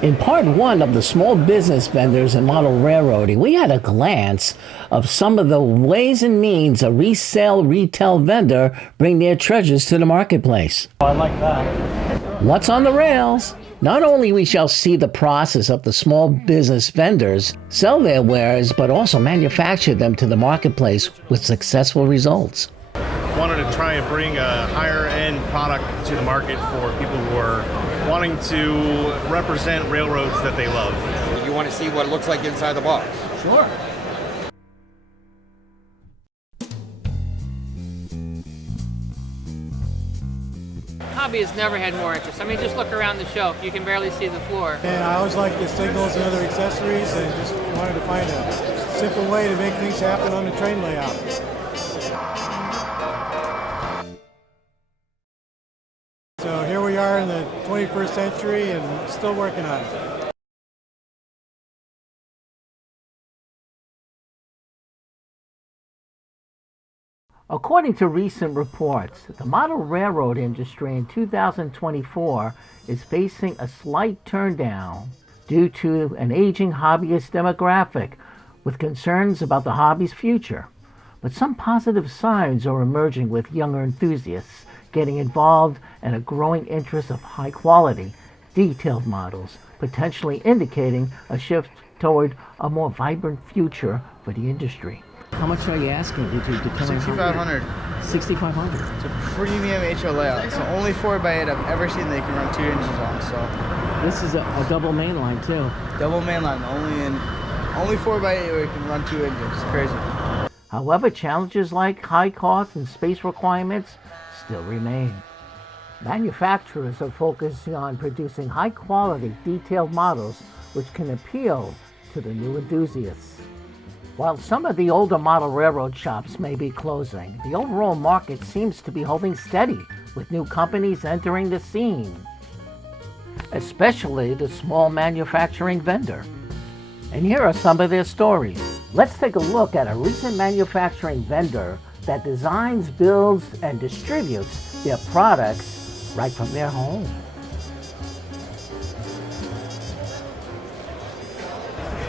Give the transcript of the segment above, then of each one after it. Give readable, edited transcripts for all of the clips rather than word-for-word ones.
In part one of the small business vendors and model railroading, we had a glance of some of the ways and means a resale retail vendor bring their treasures to the marketplace. I like that. What's on the rails? Not only we shall see the process of the small business vendors sell their wares, but also manufacture them to the marketplace with successful results. Wanted to try and bring a higher end product to the market for people who are wanting to represent railroads that they love. You want to see what it looks like inside the box? Sure. Hobby has never had more interest. I mean, just look around the shelf. You can barely see the floor. And I always like the signals and other accessories, and just wanted to find a simple way to make things happen on the train layout. So here we are in the 21st century and still working on it. According to recent reports, the model railroad industry in 2024 is facing a slight turndown due to an aging hobbyist demographic with concerns about the hobby's future. But some positive signs are emerging with younger enthusiasts getting involved and a growing interest of high quality, detailed models, potentially indicating a shift toward a more vibrant future for the industry. How much are you asking to come in? $6,500. $6,500. It's a premium HO layout. It's the only 4x8 I've ever seen they can run 2 engines on. So This is a double main line too. double mainline, only 4x8 where you can run 2 engines. It's crazy. However, challenges like high costs and space requirements still remain. Manufacturers are focusing on producing high-quality, detailed models which can appeal to the new enthusiasts. While some of the older model railroad shops may be closing, the overall market seems to be holding steady, with new companies entering the scene, especially the small manufacturing vendor. And here are some of their stories. Let's take a look at a recent manufacturing vendor that designs, builds, and distributes their products right from their home.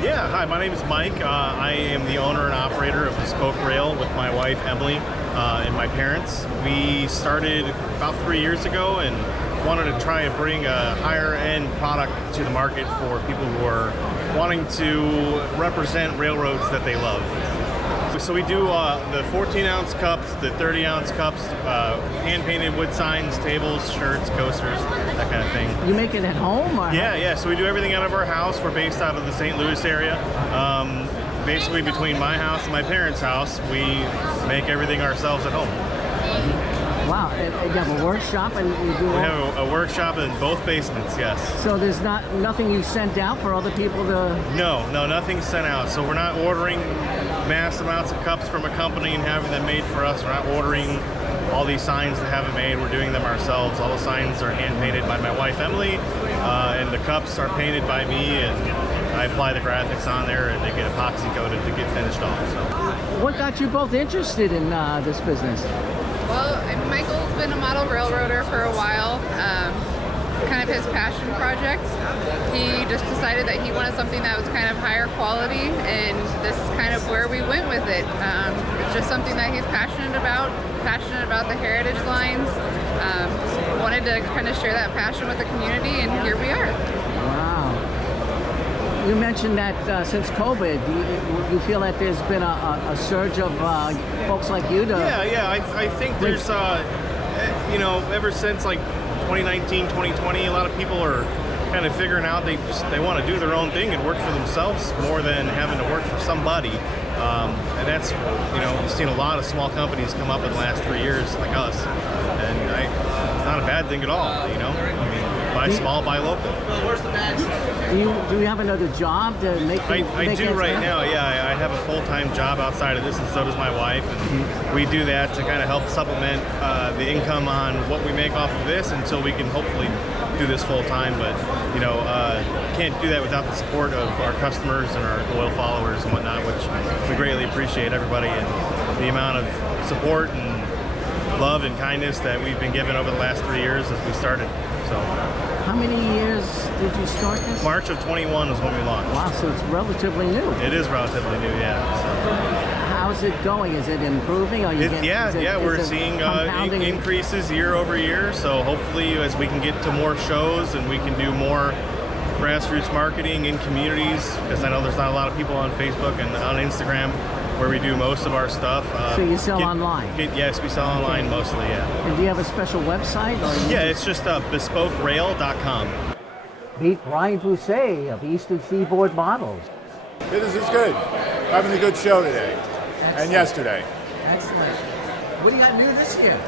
Yeah, hi, my name is Mike. I am the owner and operator of Bespoke Rail with my wife Emily and my parents. We started about 3 years ago and wanted to try and bring a higher end product to the market for people who are wanting to represent railroads that they love. So we do the 14-ounce cups, the 30-ounce cups, hand-painted wood signs, tables, shirts, coasters, that kind of thing. You make it at home? Or? Yeah. So we do everything out of our house. We're based out of the St. Louis area. Basically between my house and my parents' house, we make everything ourselves at home. Wow, and you have a workshop and you do... We have a workshop in both basements, yes. So there's nothing you sent out for other people to... No, nothing's sent out. So we're not ordering mass amounts of cups from a company and having them made for us. We're not ordering all these signs that have it made. We're doing them ourselves. All the signs are hand painted by my wife Emily, and the cups are painted by me, and I apply the graphics on there and they get epoxy coated to get finished off. So. What got you both interested in this business? Well, Michael's been a model railroader for a while, kind of his passion project. He just decided that he wanted something that was kind of higher quality, and this is kind of where we went with it. It's just something that he's passionate about the heritage lines. Wanted to kind of share that passion with the community, and here we are. Wow. You mentioned that since COVID, you feel that there's been a surge of folks like you to... Yeah, I think there's, ever since like 2019, 2020, a lot of people are kind of figuring out they want to do their own thing and work for themselves more than having to work for somebody. And that's, you've seen a lot of small companies come up in the last 3 years like us. And it's not a bad thing at all, I mean, buy small, buy local. Do you have another job to make I do right now, yeah. I have a full-time job outside of this, and so does my wife. And we do that to kind of help supplement the income on what we make off of this until we can hopefully do this full-time. But, can't do that without the support of our customers and our loyal followers and whatnot, which we greatly appreciate everybody and the amount of support and love and kindness that we've been given over the last 3 years as we started. So, How many years did you start this? March of 21 is when we launched. Wow, so it's relatively new. It is relatively new, yeah. How's it going? Is it improving? Are you We're seeing increases year over year. So hopefully, as we can get to more shows and we can do more grassroots marketing in communities, because I know there's not a lot of people on Facebook and on Instagram where we do most of our stuff. So you sell online? Yes, we sell online mostly, yeah. And do you have a special website? Yeah, it's just bespokerail.com. Meet Brian Bousset of Eastern Seaboard Models. Business is good. Having a good show today. And yesterday. Excellent. What do you got new this year?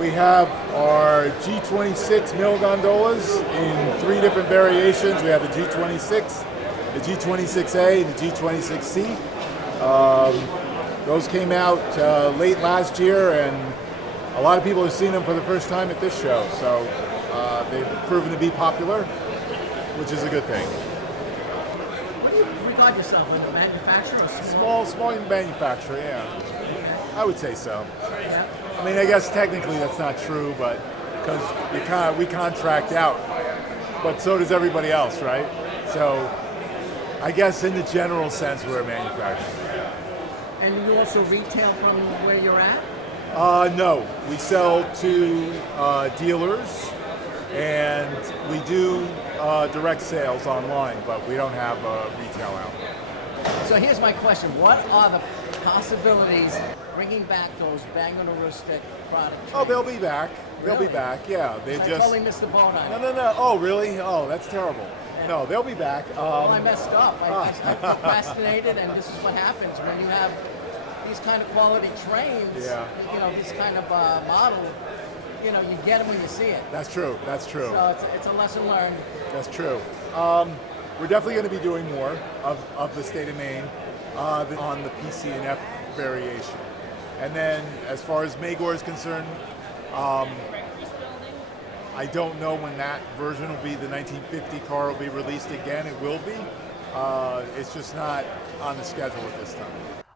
We have our G26 mill gondolas in 3 different variations. We have the G26, the G26A, and the G26C. Those came out late last year, and a lot of people have seen them for the first time at this show. So they've proven to be popular, which is a good thing. What do you regard yourself as, a manufacturer or Small manufacturer, yeah. I would say so. I mean, I guess technically that's not true, but because we contract out, but so does everybody else, right? So I guess in the general sense, we're a manufacturer. And you also retail from where you're at? No, we sell to dealers, and we do direct sales online, but we don't have a retail outlet. So here's my question. What are the possibilities bringing back those bang-on-a-stick products? Oh, they'll be back. They'll be back, yeah. They I totally missed the boat on it. No. Oh, really? Oh, that's terrible. No, they'll be back. Well, I messed up. I procrastinated, and this is what happens when you have these kind of quality trains, you know, this kind of model, you know, you get them when you see it. That's true. So it's a lesson learned. That's true. We're definitely going to be doing more of the state of Maine on the PC and F variation. And then as far as Magor is concerned, I don't know when that version will be. The 1950 car will be released again. It will be. It's just not on the schedule at this time.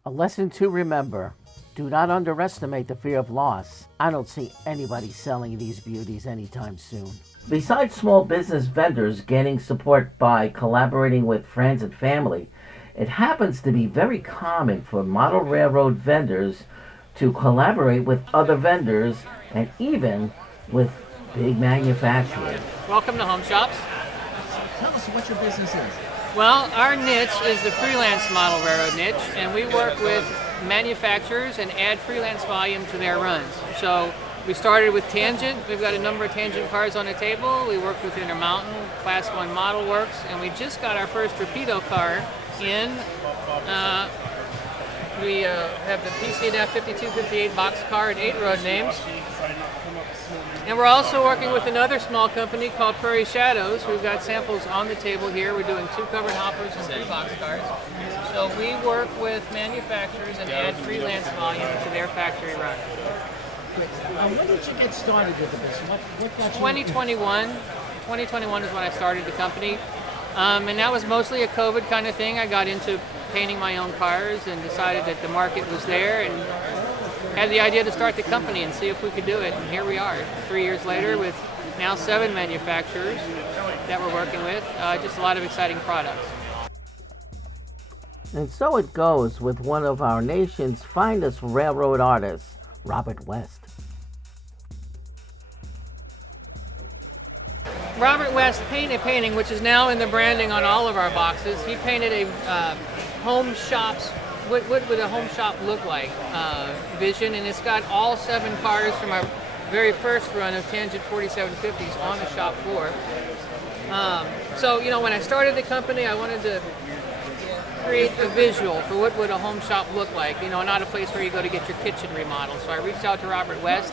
A lesson to remember. Do not underestimate the fear of loss. I don't see anybody selling these beauties anytime soon. Besides small business vendors getting support by collaborating with friends and family, it happens to be very common for model railroad vendors to collaborate with other vendors and even with big manufacturers. Welcome to Home Shops. Tell us what your business is. Well, our niche is the freelance model railroad niche, and we work with manufacturers and add freelance volume to their runs. So we started with Tangent. We've got a number of Tangent cars on the table. We work with Intermountain, Class 1 Model Works, and we just got our first Rapido car in. We have the PCNF 5258 box car and 8 road names. And we're also working with another small company called Prairie Shadows. We've got samples on the table here. We're doing 2 covered hoppers and 3 box cars. So we work with manufacturers and add freelance volume to their factory run. When did you get started with this? What got you? 2021. 2021 is when I started the company. And that was mostly a COVID kind of thing. I got into painting my own cars and decided that the market was there and had the idea to start the company and see if we could do it. And here we are, 3 years later, with now 7 manufacturers that we're working with. Just a lot of exciting products. And so it goes with one of our nation's finest railroad artists, Robert West. Robert West painted a painting which is now in the branding on all of our boxes. He painted a home shop's, what would a home shop look like vision, and it's got all 7 cars from our very first run of Tangent 4750s on the shop floor. So, you know, when I started the company, I wanted to create a visual for what would a home shop look like, you know, not a place where you go to get your kitchen remodeled. So I reached out to Robert West.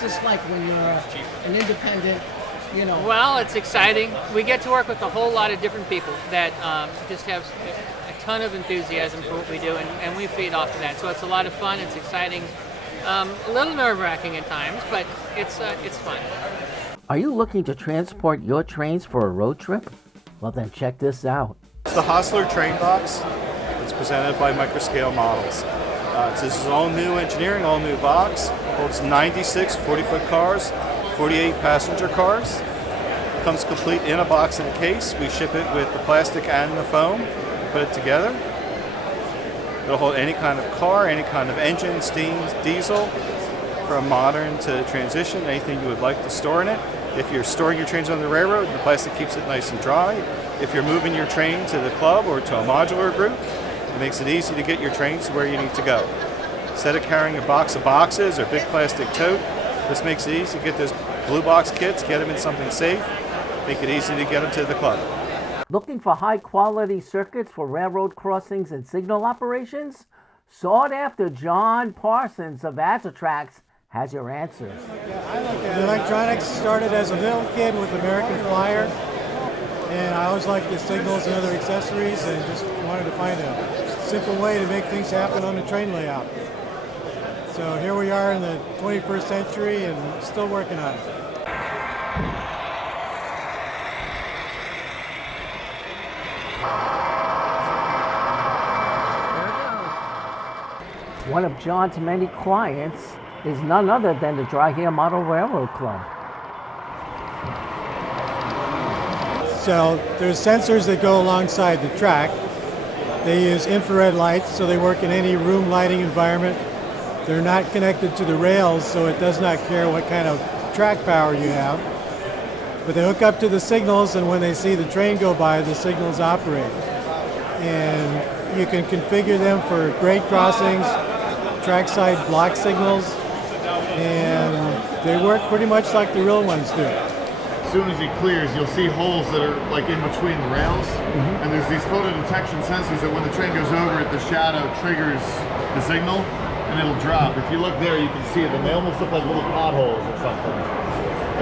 What's this like when you're an independent, you know? Well, it's exciting. We get to work with a whole lot of different people that just have a ton of enthusiasm for what we do, and we feed off of that. So it's a lot of fun. It's exciting. A little nerve-wracking at times, but it's fun. Are you looking to transport your trains for a road trip? Well, then check this out. It's the hler train box. It's presented by Microscale Models. This is all new engineering, all new box. Holds 96 40-foot cars, 48 passenger cars. Comes complete in a box and a case. We ship it with the plastic and the foam. Put it together. It'll hold any kind of car, any kind of engine, steam, diesel, from modern to transition, anything you would like to store in it. If you're storing your trains on the railroad, the plastic keeps it nice and dry. If you're moving your train to the club or to a modular group, it makes it easy to get your trains to where you need to go. Instead of carrying a box of boxes or big plastic tote, this makes it easy to get those blue box kits, get them in something safe, make it easy to get them to the club. Looking for high-quality circuits for railroad crossings and signal operations? Sought after John Parsons of Azatrax has your answers. The electronics started as a little kid with American Flyer, and I always liked the signals and other accessories, and just wanted to find a simple way to make things happen on the train layout. So here we are in the 21st century and still working on it. One of John's many clients is none other than the Dry Hair Model Railroad Club. So there's sensors that go alongside the track. They use infrared lights, so they work in any room lighting environment. They're not connected to the rails, so it does not care what kind of track power you have. But they hook up to the signals, and when they see the train go by, the signals operate. And you can configure them for grade crossings, trackside block signals, and they work pretty much like the real ones do. As soon as he clears, you'll see holes that are like in between the rails, and there's these photo detection sensors that when the train goes over it, the shadow triggers the signal, and it'll drop. If you look there, you can see them. They almost look like little potholes or something.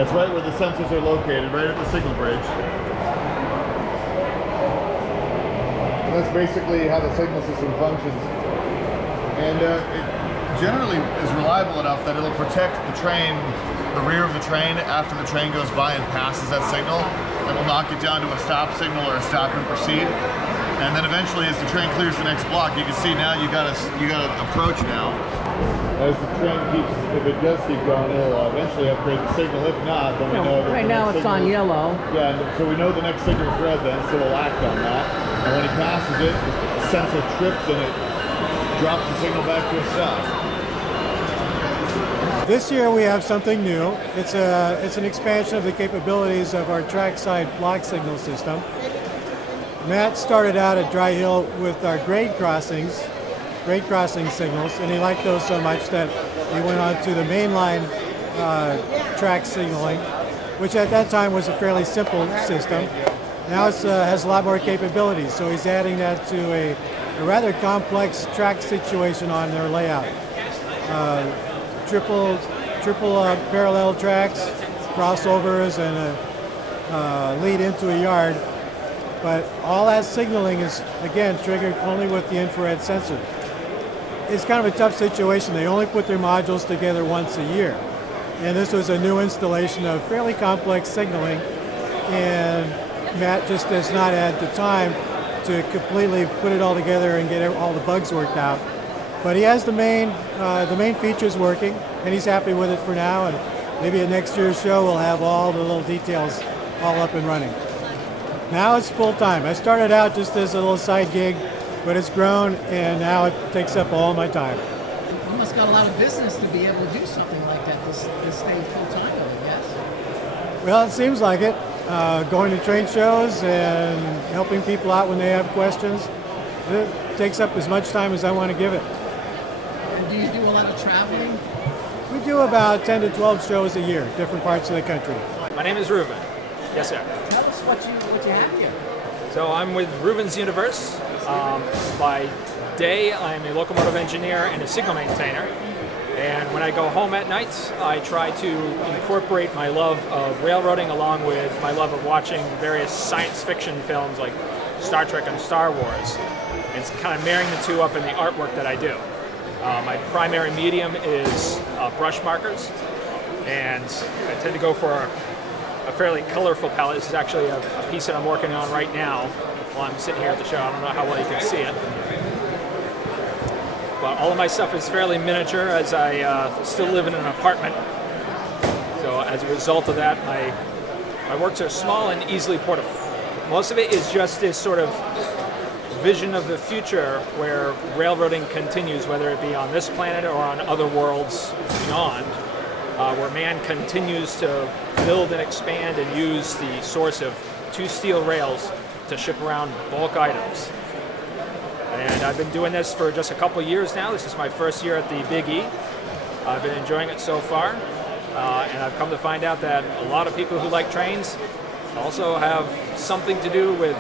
That's right where the sensors are located, right at the signal bridge. And that's basically how the signal system functions. And it generally is reliable enough that it'll protect the train, the rear of the train, after the train goes by and passes that signal. It will knock it down to a stop signal or a stop and proceed. And then eventually, as the train clears the next block, you can see now you got to approach now. As the train keeps, if it does keep going, it'll eventually upgrade the signal. If not, then we know that right now it's on yellow. Yeah, so we know the next signal is red then, so we'll act on that. And when he passes it, the sensor trips and it drops the signal back to a stop. This year we have something new. It's an expansion of the capabilities of our trackside block signal system. Matt started out at Dry Hill with our grade crossing signals, and he liked those so much that he went on to the mainline track signaling, which at that time was a fairly simple system. Now it has a lot more capabilities, so he's adding that to a rather complex track situation on their layout. Triple parallel tracks, crossovers, and a lead into a yard. But all that signaling is, again, triggered only with the infrared sensor. It's kind of a tough situation. They only put their modules together once a year. And this was a new installation of fairly complex signaling, and Matt just has not had the time to completely put it all together and get all the bugs worked out. But he has the main features working, and he's happy with it for now, and maybe at next year's show we'll have all the little details all up and running. Now it's full time. I started out just as a little side gig, but it's grown, and now it takes up all my time. You must got a lot of business to be able to do something like that, to stay full time with it, yes? Well, it seems like it. Going to train shows and helping people out when they have questions, it takes up as much time as I want to give it. And do you do a lot of traveling? We do about 10 to 12 shows a year, different parts of the country. My name is Ruben. Yes, sir. Tell us what you have here. So I'm with Ruben's Universe. By day, I'm a locomotive engineer and a signal maintainer. And when I go home at night, I try to incorporate my love of railroading along with my love of watching various science fiction films like Star Trek and Star Wars. And it's kind of marrying the two up in the artwork that I do. My primary medium is brush markers, and I tend to go for a fairly colorful palette. This is actually a piece that I'm working on right now while I'm sitting here at the show. I don't know how well you can see it. But all of my stuff is fairly miniature, as I still live in an apartment. So as a result of that, my works are small and easily portable. Most of it is just this sort of vision of the future where railroading continues, whether it be on this planet or on other worlds beyond, where man continues to build and expand and use the source of 2 steel rails to ship around bulk items. And I've been doing this for just a couple years now. This is my first year at the Big E. I've been enjoying it so far, and I've come to find out that a lot of people who like trains also have something to do with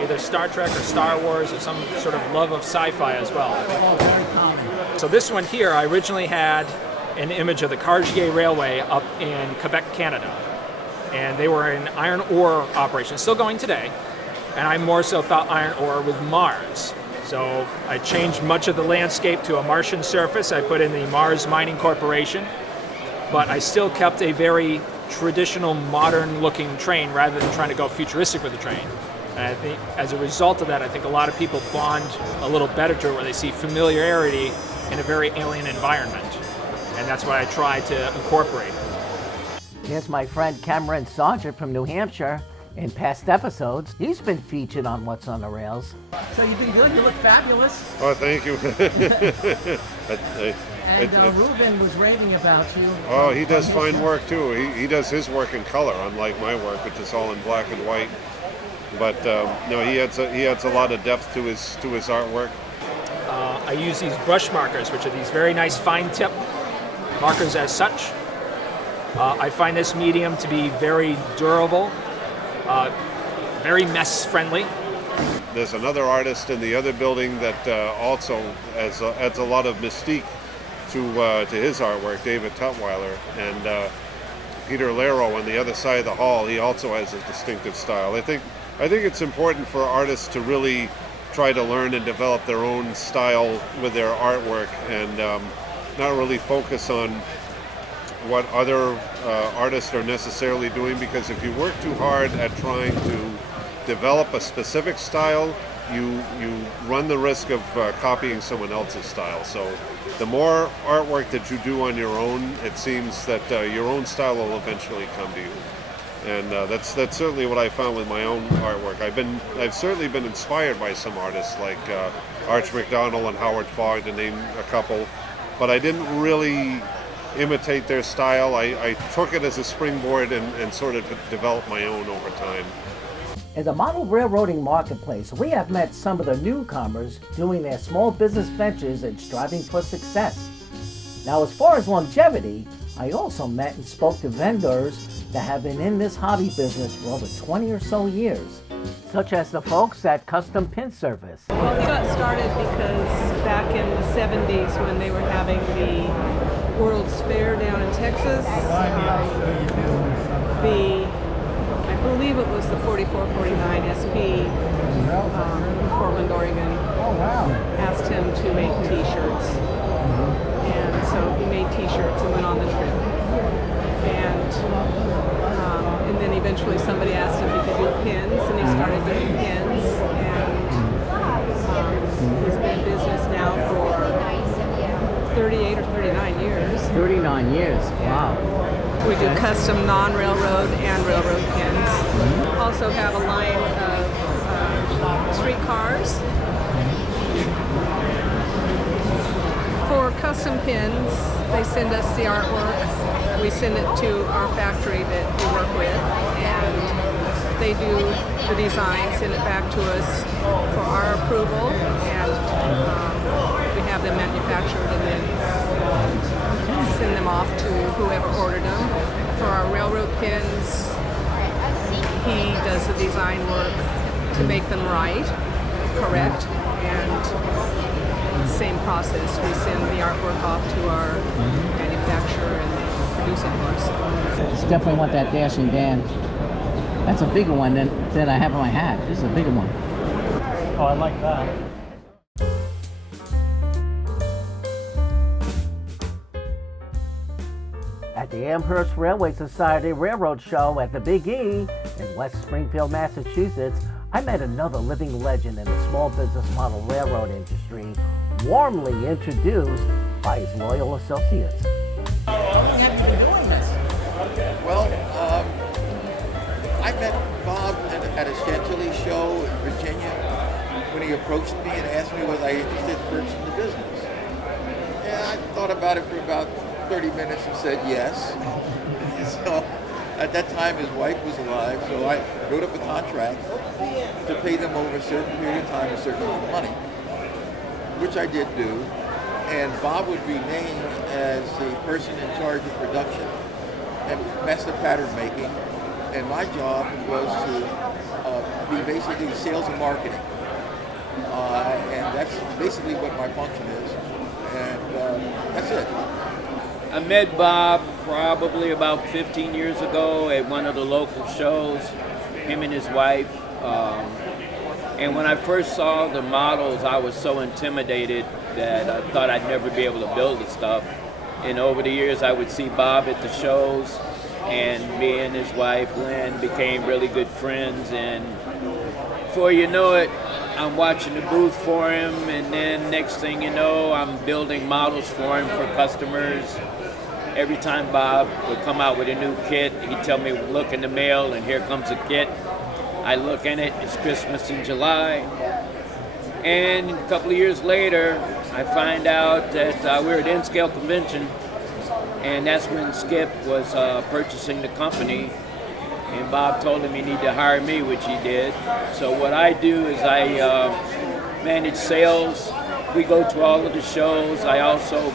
either Star Trek or Star Wars or some sort of love of sci-fi as well. So this one here, I originally had an image of the Cartier Railway up in Quebec, Canada. And they were an iron ore operation, still going today. And I more so thought iron ore with Mars. So I changed much of the landscape to a Martian surface. I put in the Mars Mining Corporation, but I still kept a very traditional, modern-looking train rather than trying to go futuristic with the train. And I think as a result of that, I think a lot of people bond a little better to it, where they see familiarity in a very alien environment. And that's what I try to incorporate. Here's my friend Cameron Sargent from New Hampshire. In past episodes, he's been featured on What's on the Rails. So you've been good, you look fabulous. Oh, thank you. Ruben was raving about you. Oh, he does fine work too. He does his work in color, unlike my work, which is all in black and white. But no, he adds a lot of depth to his artwork. I use these brush markers, which are these very nice fine tip markers as such. I find this medium to be very durable, very mess friendly. There's another artist in the other building that also adds a lot of mystique to his artwork, David Tutwiler, and Peter Lero on the other side of the hall. He also has a distinctive style. I think it's important for artists to really try to learn and develop their own style with their artwork, and not really focus on what other artists are necessarily doing, because if you work too hard at trying to develop a specific style, you run the risk of copying someone else's style. So the more artwork that you do on your own, it seems that your own style will eventually come to you. And that's certainly what I found with my own artwork. I've certainly been inspired by some artists like Arch McDonald and Howard Fogg, to name a couple, but I didn't really imitate their style. I took it as a springboard and sort of developed my own over time. In the model railroading marketplace, we have met some of the newcomers doing their small business ventures and striving for success. Now, as far as longevity, I also met and spoke to vendors that have been in this hobby business for over 20 or so years, such as the folks at Custom Pin Service. Well, he got started because back in the 70s when they were having the World's Fair down in Texas, I believe it was the 4449 SP in Portland, Oregon, asked him to make t-shirts. And so he made t-shirts and went on the trip. And then eventually somebody asked him if he could do pins, and he started doing pins. And he's been in business now for 38 or 39 years. 39 years, wow. We do custom non-railroad and railroad pins. Also have a line of streetcars. For custom pins, they send us the artwork. We send it to our factory that we work with, and they do the design, send it back to us for our approval, and we have them manufactured and then send them off to whoever ordered them. For our railroad pins, he does the design work to make them right, correct, and same process. We send the artwork off to our manufacturer and they produce it for us. It's definitely want that dashing Dan. That's a bigger one than I have on my hat. This is a bigger one. Oh, I like that. At the Amherst Railway Society Railroad Show at the Big E in West Springfield, Massachusetts, I met another living legend in the small business model railroad industry, warmly introduced by his loyal associates. How long have you been doing this? Well, I met Bob at a Chantilly show in Virginia when he approached me and asked me was I interested in purchasing the business. And I thought about it for about 30 minutes and said yes. So at that time his wife was alive, so I wrote up a contract to pay them over a certain period of time a certain amount of money, which I did do. And Bob would be named as the person in charge of production and master pattern making. And my job was to be basically sales and marketing. And that's basically what my function is. And that's it. I met Bob probably about 15 years ago at one of the local shows, him and his wife. And when I first saw the models, I was so intimidated that I thought I'd never be able to build the stuff. And over the years, I would see Bob at the shows, and me and his wife, Lynn, became really good friends. And before you know it, I'm watching the booth for him, and then next thing you know, I'm building models for him for customers. Every time Bob would come out with a new kit, he'd tell me, look in the mail, and here comes a kit. I look in it, it's Christmas in July. And a couple of years later, I find out that we were at N-Scale Convention, and that's when Skip was purchasing the company. And Bob told him he needed to hire me, which he did. So what I do is I manage sales. We go to all of the shows. I also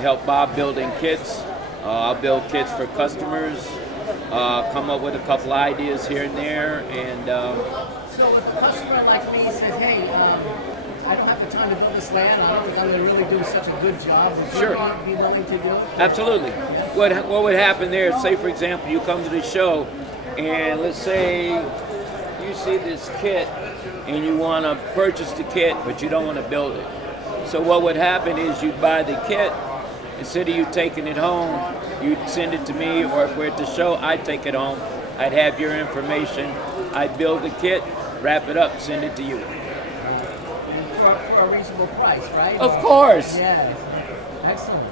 help Bob building kits. I'll build kits for customers, come up with a couple ideas here and there. And so if a customer like me says, hey, I don't have the time to build this land, I don't think I'm going to really do such a good job, would you be willing to do it? Absolutely. What would happen there, say for example, you come to the show and let's say you see this kit and you want to purchase the kit but you don't want to build it. So what would happen is you'd buy the kit, instead of you taking it home, you'd send it to me, or if we're at the show, I'd take it home. I'd have your information, I'd build the kit, wrap it up, send it to you. For a reasonable price, right? Of course. Yes. Excellent.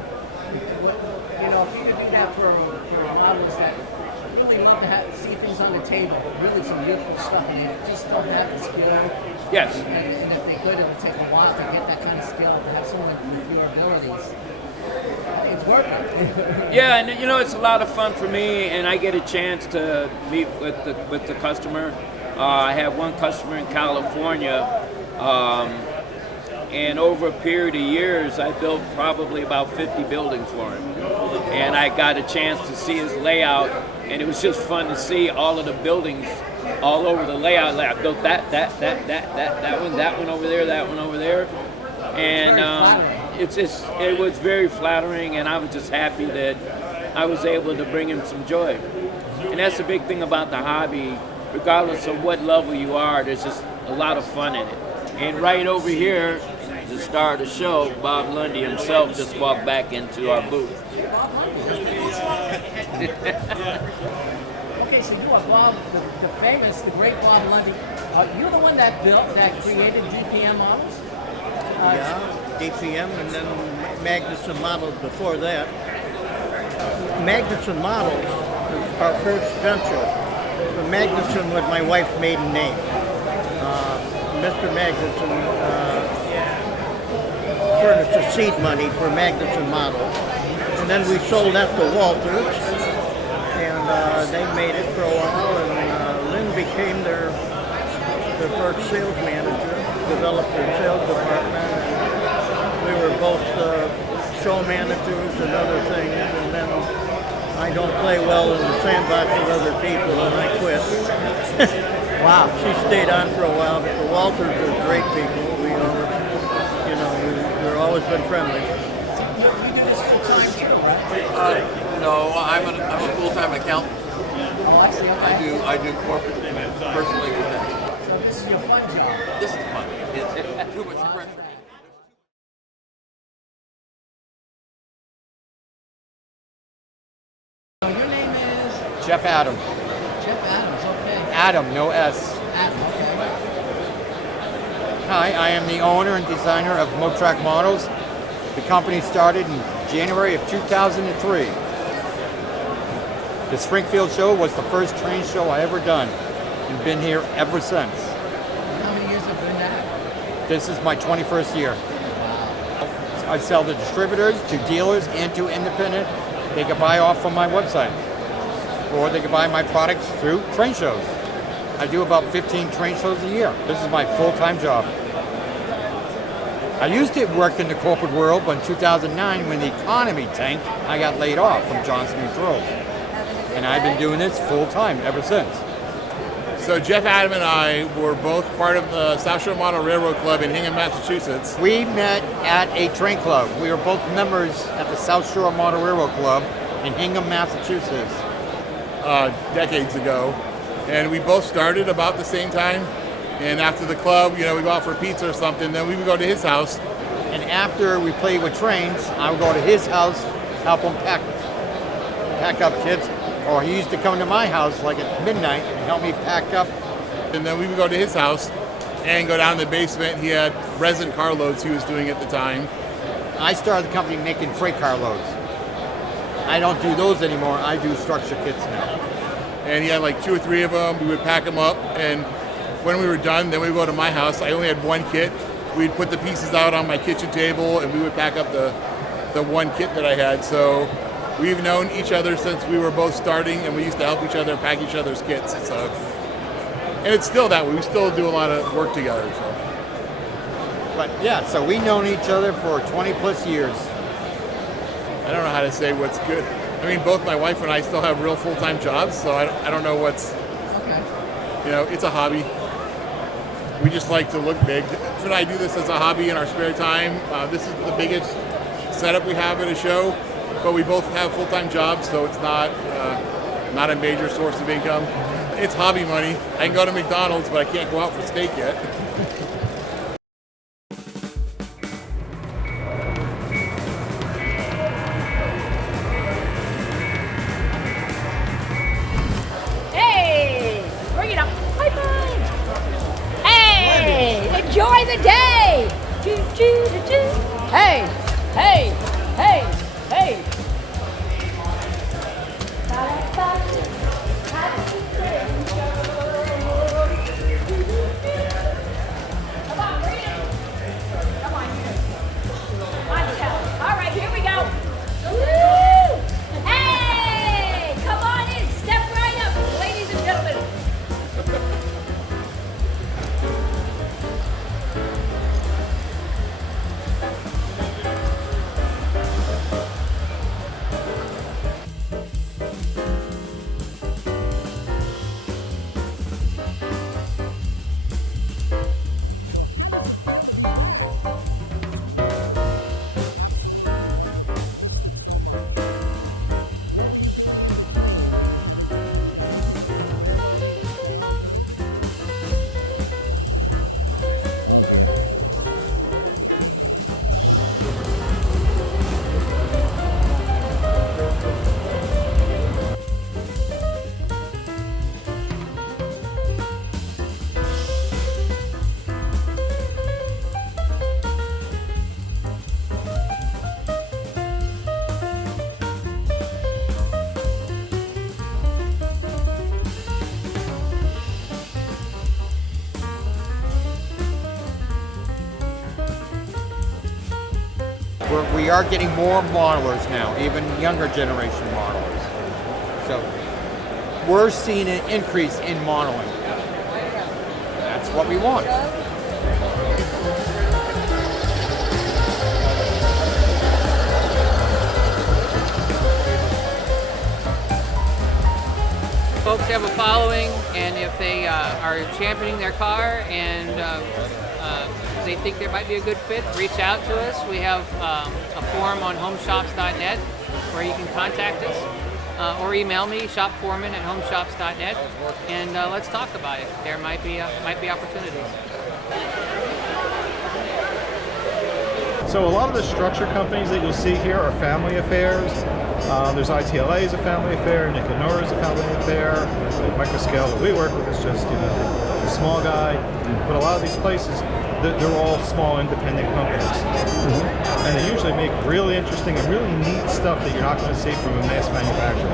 You know, if you could do that for models that really love to see things on the table, really some beautiful stuff, and they just don't have the skill. Yes. And if they could, it would take a while to get that kind of skill, to have someone with your abilities. It's worth it. Yeah, and you know, it's a lot of fun for me, and I get a chance to meet with the customer. I have one customer in California, and over a period of years, I built probably about 50 buildings for him. And I got a chance to see his layout, and it was just fun to see all of the buildings all over the layout. I built that one over there, that one over there. And it was very flattering, and I was just happy that I was able to bring him some joy. And that's the big thing about the hobby. Regardless of what level you are, there's just a lot of fun in it. And right over here, the star of the show, Bob Lundy himself, just walked back into our booth. Okay, so you are Bob, the famous, the great Bob Lundy. You're the one that created DPM models? Yeah, DPM, and then Magnuson Models before that. Magnuson Models was our first venture. Magnuson was my wife's maiden name. Mr. Magnuson furnished the seed money for Magnuson Models. And then we sold that to Walters, and they made it for a while, and Lynn became their first sales manager, developed their sales department, and we were both show managers and other things, and then I don't play well in the sandbox with other people, and I quit. Wow. She stayed on for a while, but the Walters were great people. We always, we always been friendly. No, I'm a full-time accountant. I do corporate personal income tax. So this is your fun job. This is fun. It's too much pressure. So your name is? Jeff Adam. Jeff Adams, okay. Adam, no S. Adam, okay. Hi, I am the owner and designer of Burack Models. The company started in January of 2003. The Springfield show was the first train show I ever done and been here ever since. How many years have been that? This is my 21st year. I sell to distributors, to dealers, and to independent. They can buy off from my website, or they can buy my products through train shows. I do about 15 train shows a year. This is my full-time job. I used to work in the corporate world, but in 2009, when the economy tanked, I got laid off from Johnson & Throws. And I've been doing this full-time ever since. So Jeff Adam and I were both part of the South Shore Model Railroad Club in Hingham, Massachusetts. We met at a train club. We were both members at the South Shore Model Railroad Club in Hingham, Massachusetts. Decades ago. And we both started about the same time. And after the club, we go out for pizza or something, then we would go to his house. And after we played with trains, I would go to his house, help him pack up kits. Or he used to come to my house like at midnight and help me pack up. And then we would go to his house and go down in the basement. He had resin carloads he was doing at the time. I started the company making freight carloads. I don't do those anymore. I do structure kits now. And he had like 2 or 3 of them. We would pack them up, and when we were done, then we would go to my house. I only had one kit. We'd put the pieces out on my kitchen table, and we would pack up the one kit that I had. So we've known each other since we were both starting, and we used to help each other pack each other's kits. And it's still that way. We still do a lot of work together. So. But yeah, so we've known each other for 20 plus years. I don't know how to say what's good. I mean, both my wife and I still have real full-time jobs, so I don't know what's, it's a hobby. We just like to look big. When I do this as a hobby in our spare time, this is the biggest setup we have at a show, but we both have full-time jobs, so it's not a major source of income. It's hobby money. I can go to McDonald's, but I can't go out for steak yet. Enjoy the day! Choo, choo, choo, choo. Hey, hey, hey, hey. Come on, bring it. Come on, you. Watch out. All right, here we go. Woo! Hey, come on in. Step right up, ladies and gentlemen. We are getting more modelers now, even younger generation modelers. So we're seeing an increase in modeling. That's what we want. Folks have a following, and if they are championing their car and they think there might be a good fit, reach out to us. We have a forum on homeshops.net where you can contact us. Or email me, shopforeman@homeshops.net, and let's talk about it. There might be opportunities. So a lot of the structure companies that you'll see here are family affairs. There's ITLA is a family affair, Nicanor is a family affair. The Microscale that we work with is just the small guy. But a lot of these places, they're all small independent companies. And they usually make really interesting and really neat stuff that you're not going to see from a mass manufacturer.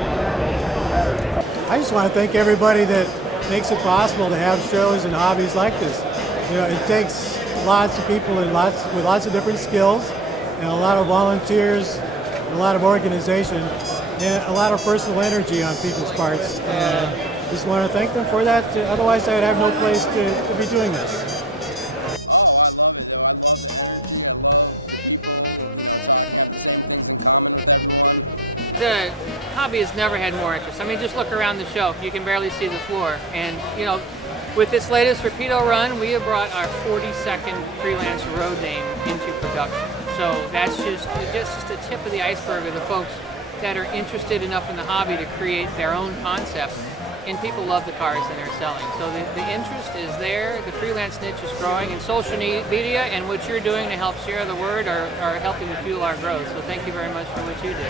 I just want to thank everybody that makes it possible to have shows and hobbies like this. You know, it takes lots of people and with lots of different skills, and a lot of volunteers, a lot of organization, and a lot of personal energy on people's parts. And just want to thank them for that. Otherwise, I would have no place to be doing this. The hobby has never had more interest. I mean, just look around the show. You can barely see the floor. And, you know, with this latest Rapido run, we have brought our 42nd freelance road name into production. So that's just the tip of the iceberg of the folks that are interested enough in the hobby to create their own concepts. And people love the cars that they're selling. So the interest is there, the freelance niche is growing, and social media and what you're doing to help share the word are helping to fuel our growth. So thank you very much for what you do.